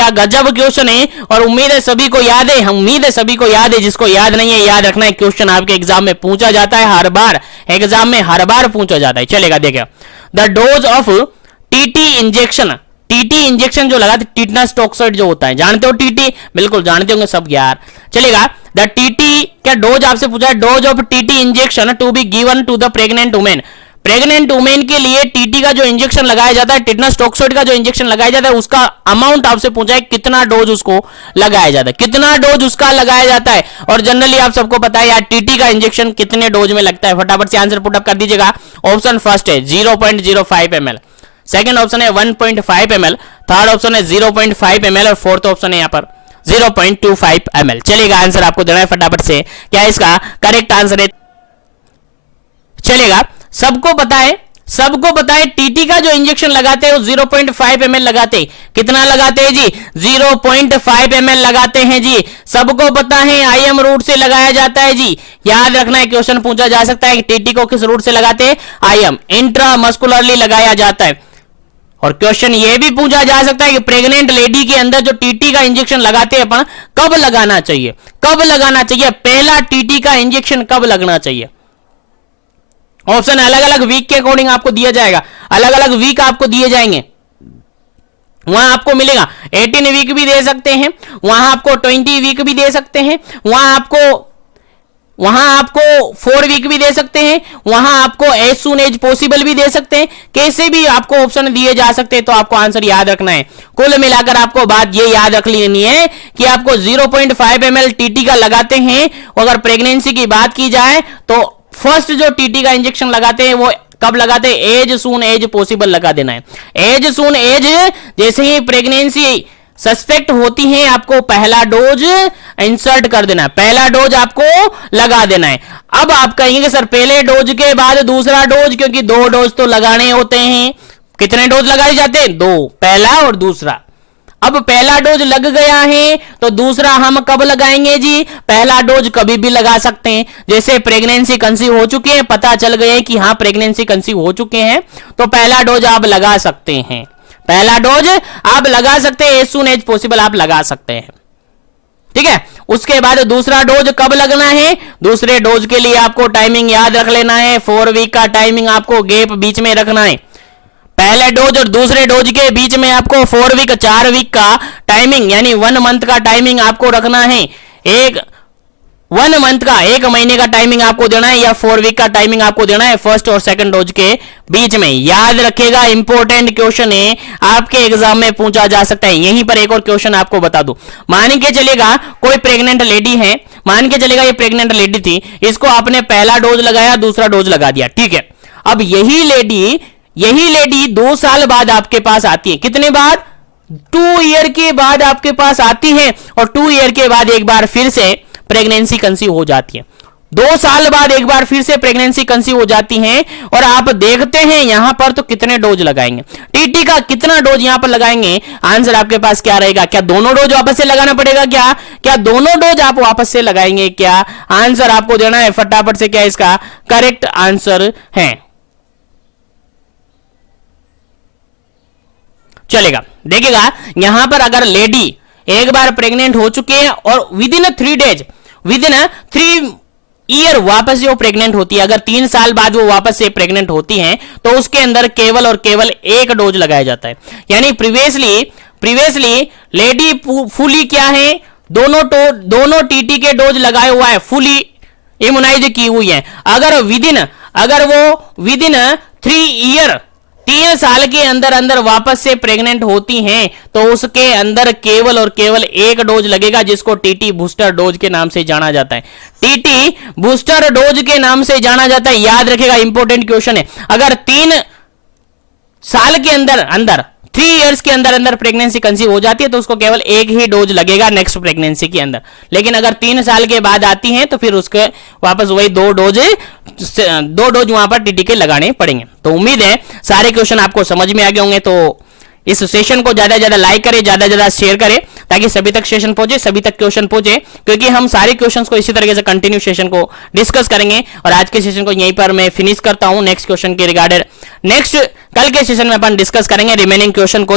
क्या गजब क्वेश्चन है, और उम्मीद है सभी को याद है, उम्मीद है सभी को याद है। जिसको याद नहीं है याद रखना है, क्वेश्चन आपके एग्जाम में पूछा जाता है, हर बार एग्जाम में हर बार पूछा जाता है। चलेगा, देखिए the dose of TT injection, TT injection जो लगाते टिटनस टॉक्साइड जो होता है, जानते हो टीटी, बिल्कुल जानते होंगे सब यार। चलेगा, द टीटी क्या डोज आपसे पूछा है, dose of TT injection to be given to the pregnant women, pregnant women के लिए टीटी का जो इंजेक्शन लगाया जाता है, टिटनस टॉक्साइड का जो इंजेक्शन लगाया जाता है, उसका अमाउंट आपसे पूछा है, कितना डोज उसको लगाया जाता है, कितना डोज उसका लगाया जाता है। और जनरली आप सबको पता है यार टीटी का इंजेक्शन कितने डोज में लगता है, फटाफट से आंसर पुटअप कर दीजिएगा। ऑप्शन फर्स्ट है 0.05 ml, सेकंड ऑप्शन है 1.5 ml, थर्ड ऑप्शन है 0.5 ml और फोर्थ ऑप्शन है यहाँ पर 0.25 ml। चलेगा, आंसर आपको देना है फटाफट से, क्या इसका करेक्ट आंसर है। चलेगा, सबको पता है, सबको पता है टीटी का जो इंजेक्शन लगाते हैं वो 0.5 ml लगाते हैं, कितना लगाते हैं जी 0.5 ml लगाते हैं जी, सबको पता है आईएम रूट से लगाया जाता है जी। याद रखना है, क्वेश्चन पूछा जा सकता है कि टीटी को किस रूट से लगाते हैं, आईएम इंट्रामस्कुलरली लगाया जाता है। और क्वेश्चन ये भी पूछा जा सकता है कि प्रेग्नेंट लेडी के अंदर जो टीटी का इंजेक्शन लगाते हैं अपन, कब लगाना चाहिए, कब लगाना चाहिए, पहला टीटी का इंजेक्शन कब लगना चाहिए। ऑप्शन अलग अलग वीक के अकॉर्डिंग आपको दिया जाएगा, अलग अलग वीक आपको दिए जाएंगे, वहां आपको मिलेगा 18 वीक भी दे सकते हैं, वहां आपको 20 वीक भी दे सकते हैं, वहां आपको 4 वीक भी दे सकते हैं, वहां आपको एज सून एज पॉसिबल भी दे सकते हैं, कैसे भी आपको ऑप्शन दिए जा सकते हैं। तो आपको आंसर याद रखना है, कुल मिलाकर आपको बात ये याद रख लेनी है कि आपको 0.5 ml टीटी का लगाते हैं। अगर प्रेगनेंसी की बात की जाए तो फर्स्ट जो टीटी का इंजेक्शन लगाते हैं वो कब लगाते हैं, एज सून एज पॉसिबल लगा देना है। एज सून एज जैसे ही प्रेगनेंसी सस्पेक्ट होती है आपको पहला डोज इंसर्ट कर देना है, पहला डोज आपको लगा देना है। अब आप कहेंगे सर पहले डोज के बाद दूसरा डोज, क्योंकि 2 डोज तो लगाने होते हैं। कितने डोज लगाए जाते हैं, 2, पहला और दूसरा। अब पहला डोज लग गया है तो दूसरा हम कब लगाएंगे जी, पहला डोज कभी भी लगा सकते हैं। जैसे प्रेगनेंसी कंसीव हो चुके हैं, पता चल गया है कि हाँ प्रेगनेंसी कंसीव हो चुके हैं, तो पहला डोज आप लगा सकते हैं, पहला डोज आप लगा सकते हैं, एज सून एज पॉसिबल आप लगा सकते हैं। ठीक है, उसके बाद दूसरा डोज कब लगना है, दूसरे डोज के लिए आपको टाइमिंग याद रख लेना है, 4 वीक का टाइमिंग आपको गैप बीच में रखना है। पहले डोज और दूसरे डोज के बीच में आपको 4 वीक 4 वीक का टाइमिंग यानी 1 मंथ का टाइमिंग आपको रखना है। 1 मंथ का 1 महीने का टाइमिंग आपको देना है, या 4 वीक का टाइमिंग आपको देना है फर्स्ट और सेकंड डोज के बीच में। याद रखिएगा, इंपॉर्टेंट क्वेश्चन है, आपके एग्जाम में पूछा जा सकता है। यहीं पर एक और क्वेश्चन आपको बता दूं, मान के चलेगा कोई प्रेग्नेंट लेडी है, मान के चलेगा ये प्रेग्नेंट लेडी थी, इसको आपने पहला डोज लगाया, दूसरा डोज लगा दिया, ठीक है। अब यही लेडी 2 साल बाद आपके पास आती है, कितने बाद, 2 ईयर के बाद आपके पास आती है, और 2 ईयर के बाद एक बार फिर से प्रेगनेंसी कंसीव हो जाती है। 2 साल बाद एक बार फिर से प्रेगनेंसी कंसीव हो जाती है, और आप देखते हैं यहां पर तो कितने डोज लगाएंगे, टीटी का कितना डोज यहां पर लगाएंगे। आंसर आपके पास क्या रहेगा, क्या दोनों डोज वापस से लगाना पड़ेगा, क्या दोनों डोज आप वापस से लगाएंगे, क्या आंसर आपको देना है फटाफट से, क्या इसका करेक्ट आंसर है। चलेगा, देखिएगा यहां पर अगर लेडी एक बार प्रेग्नेंट हो चुके हैं और विद इन 3 ईयर वापस से वो प्रेग्नेंट होती है, अगर 3 साल बाद वो वापस से प्रेग्नेंट होती हैं, तो उसके अंदर केवल और केवल 1 डोज लगाया जाता है। यानी प्रीवियसली लेडी फुली क्या है, दोनों टीटी के डोज लगाए हुआ है, फुली इम्यूनाइज की हुई है। अगर वो विद इन 3 साल के अंदर वापस से प्रेग्नेंट होती हैं, तो उसके अंदर केवल और केवल 1 डोज लगेगा, जिसको टीटी बूस्टर डोज के नाम से जाना जाता है। टीटी बूस्टर डोज के नाम से जाना जाता है, याद रखेगा, इंपॉर्टेंट क्वेश्चन है। अगर 3 साल के अंदर 3 इयर्स के अंदर प्रेगनेंसी कंसीव हो जाती है, तो उसको केवल 1 ही डोज लगेगा नेक्स्ट प्रेगनेंसी के अंदर। लेकिन अगर 3 साल के बाद आती हैं, तो फिर उसके वापस वही 2 डोज वहां पर टीटी के लगाने पड़ेंगे। तो उम्मीद है सारे क्वेश्चन आपको समझ में आ गए होंगे। तो इस सेशन को ज्यादा ज्यादा लाइक करें, ज्यादा ज्यादा शेयर करें, ताकि सभी तक सेशन पहुंचे, सभी तक क्वेश्चन पहुंचे, क्योंकि हम सारे क्वेश्चंस को इसी तरीके से कंटिन्यू सेशन को डिस्कस करेंगे। और आज के सेशन को यहीं पर मैं फिनिश करता हूं। नेक्स्ट क्वेश्चन के रिगार्डेड कल के सेशन में अपन डिस्कस करेंगे रिमेनिंग क्वेश्चन को।